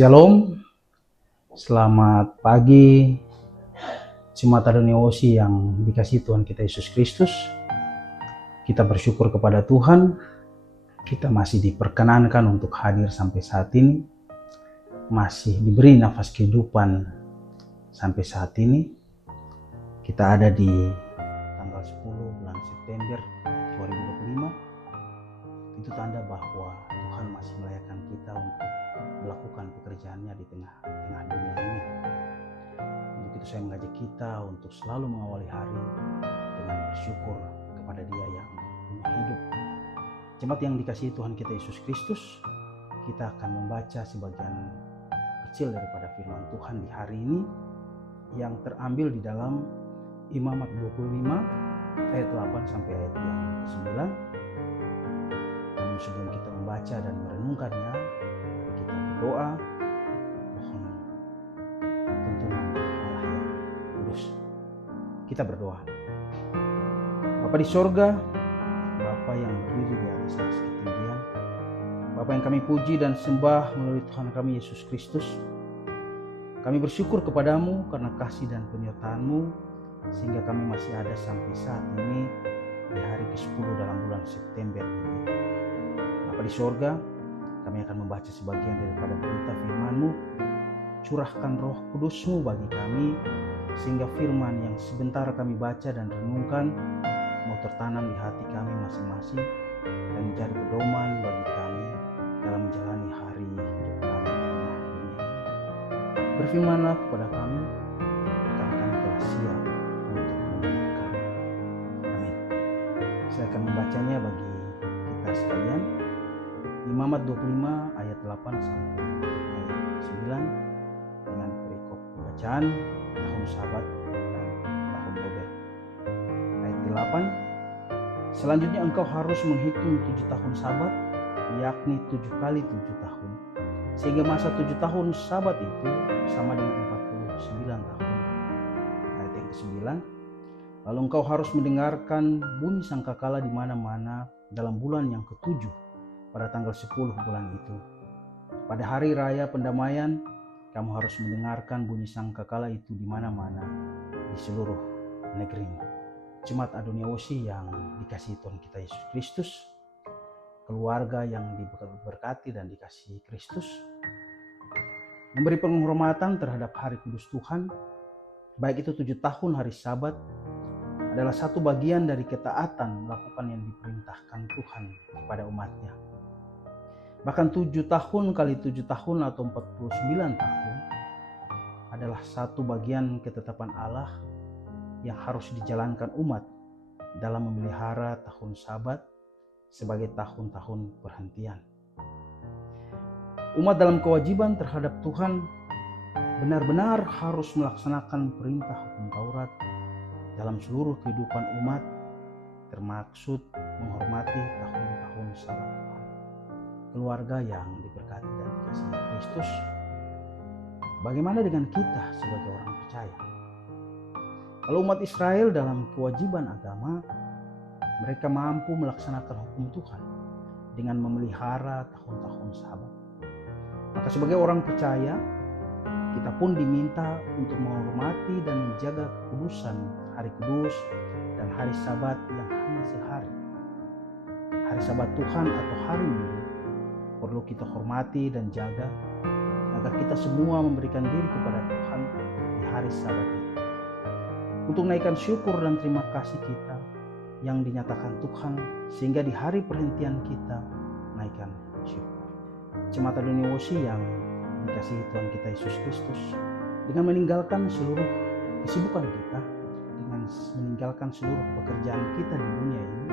Shalom, selamat pagi jemaat Adonai yang dikasihi Tuhan kita Yesus Kristus. Kita bersyukur kepada Tuhan, kita masih diperkenankan untuk hadir sampai saat ini, masih diberi nafas kehidupan sampai saat ini. Kita ada di tanggal 10 bulan September 2025. Itu tanda bahwa Tuhan masih melayakkan kita untuk melakukan pekerjaannya di tengah dunia ini. Untuk itu saya mengajak kita untuk selalu mengawali hari dengan bersyukur kepada Dia yang punya hidup. Jemaat yang dikasihi Tuhan kita Yesus Kristus, kita akan membaca sebagian kecil daripada firman Tuhan di hari ini yang terambil di dalam Imamat 25 ayat 8 sampai ayat yang ke-9. Namun sebelum kita membaca dan merenungkannya, mari kita berdoa, mohon tuntunan Allah yang kudus. Kita berdoa. Bapa di sorga, Bapa yang berdiri di atas atas ketinggian, Bapa yang kami puji dan sembah melalui Tuhan kami Yesus Kristus, kami bersyukur kepadamu karena kasih dan penyertaan-Mu sehingga kami masih ada sampai saat ini di hari ke-10 dalam bulan September ini. Bapa di sorga, kami akan membaca sebagian daripada berita firman-Mu. Curahkan Roh Kudus-Mu bagi kami, sehingga firman yang sebentar kami baca dan renungkan mau tertanam di hati kami masing-masing dan menjadi pedoman bagi kami dalam menjalani hari hidup kami di tengah dunia ini. Berfirmanlah kepada kami, karena kami telah siap untuk mendengarkannya. Amin. Saya akan membacanya bagi kita sekalian. Imamat 25 ayat 8 sampai ayat 9 dengan perikop bacaan tahun Sabat dan tahun Yobel. Ayat ke-8, selanjutnya engkau harus menghitung 7 tahun Sabat, yakni 7 kali 7 tahun, sehingga masa 7 tahun Sabat itu sama dengan 49 tahun. Ayat yang ke-9, lalu engkau harus mendengarkan bunyi sangkakala di mana-mana dalam bulan yang ke-7 pada tanggal 10 bulan itu. Pada hari raya pendamaian, kamu harus mendengarkan bunyi sangkakala itu di mana-mana di seluruh negerimu. Jemaat Adonai yang dikasihi Tuhan kita Yesus Kristus, keluarga yang diberkati dan dikasihi Kristus, memberi penghormatan terhadap hari kudus Tuhan, baik itu 7 tahun hari Sabat, adalah satu bagian dari ketaatan melakukan yang diperintahkan Tuhan kepada umatnya. Bahkan 7 tahun kali 7 tahun atau 49 tahun adalah satu bagian ketetapan Allah yang harus dijalankan umat dalam memelihara tahun Sabat sebagai tahun-tahun perhentian. Umat dalam kewajiban terhadap Tuhan benar-benar harus melaksanakan perintah hukum Taurat dalam seluruh kehidupan umat, termaksud menghormati tahun-tahun Sabat Tuhan. Keluarga yang diberkati dan dikasihi Kristus, bagaimana dengan kita sebagai orang percaya? Kalau umat Israel dalam kewajiban agama, mereka mampu melaksanakan hukum Tuhan dengan memelihara tahun-tahun Sabat. Maka sebagai orang percaya, kita pun diminta untuk menghormati dan menjaga kekudusan hari kudus dan hari Sabat yang hanya sehari. Hari Sabat Tuhan atau hari Minggu perlu kita hormati dan jaga agar kita semua memberikan diri kepada Tuhan di hari Sabat itu, untuk menaikkan syukur dan terima kasih kita yang dinyatakan Tuhan, sehingga di hari perhentian kita naikkan syukur. Jemaat Adonai yang dikasihi Tuhan kita Yesus Kristus, dengan meninggalkan seluruh kesibukan kita, dengan meninggalkan seluruh pekerjaan kita di dunia ini,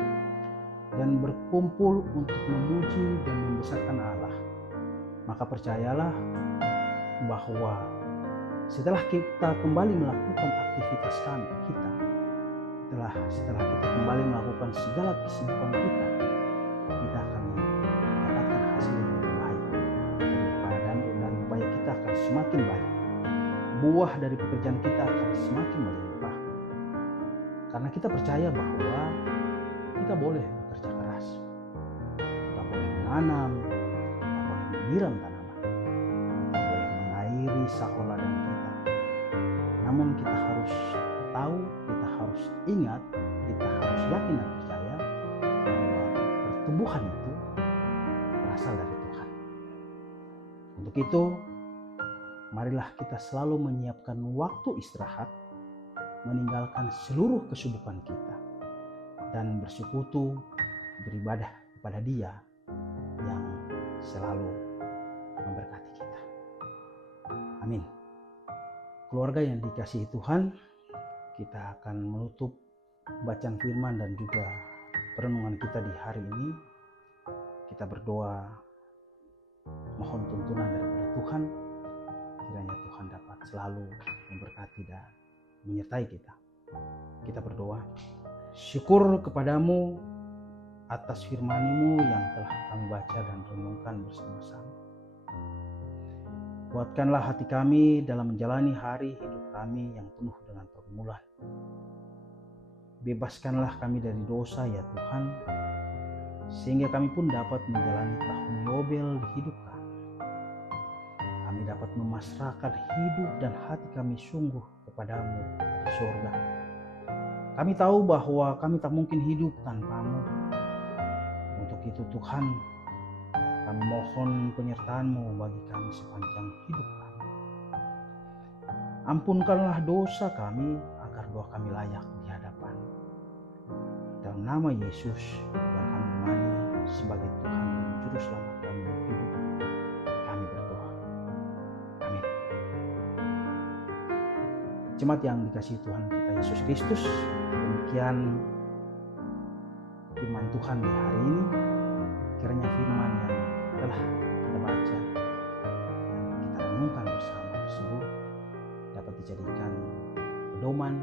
dan berkumpul untuk memuji dan membesarkan Allah, maka percayalah bahwa setelah kita kembali melakukan aktivitas kita, setelah kita kembali melakukan segala kesibukan kita akan mendapatkan hasil yang lebih baik, dan upaya kita akan semakin baik. Buah dari pekerjaan kita akan semakin melimpah, karena kita percaya bahwa kita boleh bekerja keras, kita boleh menanam, kita boleh menyiram tanaman, kita boleh saudara kita. Namun kita harus tahu, kita harus ingat, kita harus yakin dan percaya bahwa pertumbuhan itu berasal dari Tuhan. Untuk itu, marilah kita selalu menyiapkan waktu istirahat, meninggalkan seluruh kesibukan kita, dan bersekutu beribadah kepada Dia yang selalu memberkati kita. Amin. Keluarga yang dikasihi Tuhan, kita akan menutup bacaan firman dan juga perenungan kita di hari ini. Kita berdoa mohon tuntunan daripada Tuhan, kiranya Tuhan dapat selalu memberkati dan menyertai kita. Kita berdoa. Syukur kepadamu atas firman-Mu yang telah kami baca dan renungkan bersama-sama. Kuatkanlah hati kami dalam menjalani hari hidup kami yang penuh dengan pergumulan. Bebaskanlah kami dari dosa ya Tuhan, sehingga kami pun dapat menjalani tahun Yobel di hidup kami. Kami dapat memasrahkan hidup dan hati kami sungguh kepadamu di surga. Kami tahu bahwa kami tak mungkin hidup tanpa-Mu. Untuk itu Tuhan, kami mohon penyertaan-Mu bagi kami sepanjang hidup kami. Ampunkanlah dosa kami agar doa kami layak di hadapan. Dalam nama Yesus yang kami imani sebagai Tuhan dan Juru Selamat kami hidup, kami berdoa. Amin. Jemaat yang dikasihi Tuhan kita Yesus Kristus, demikian firman Tuhan di hari ini. Kiranya firman yang telah kita baca dan kita renungkan bersama tersebut dapat dijadikan pedoman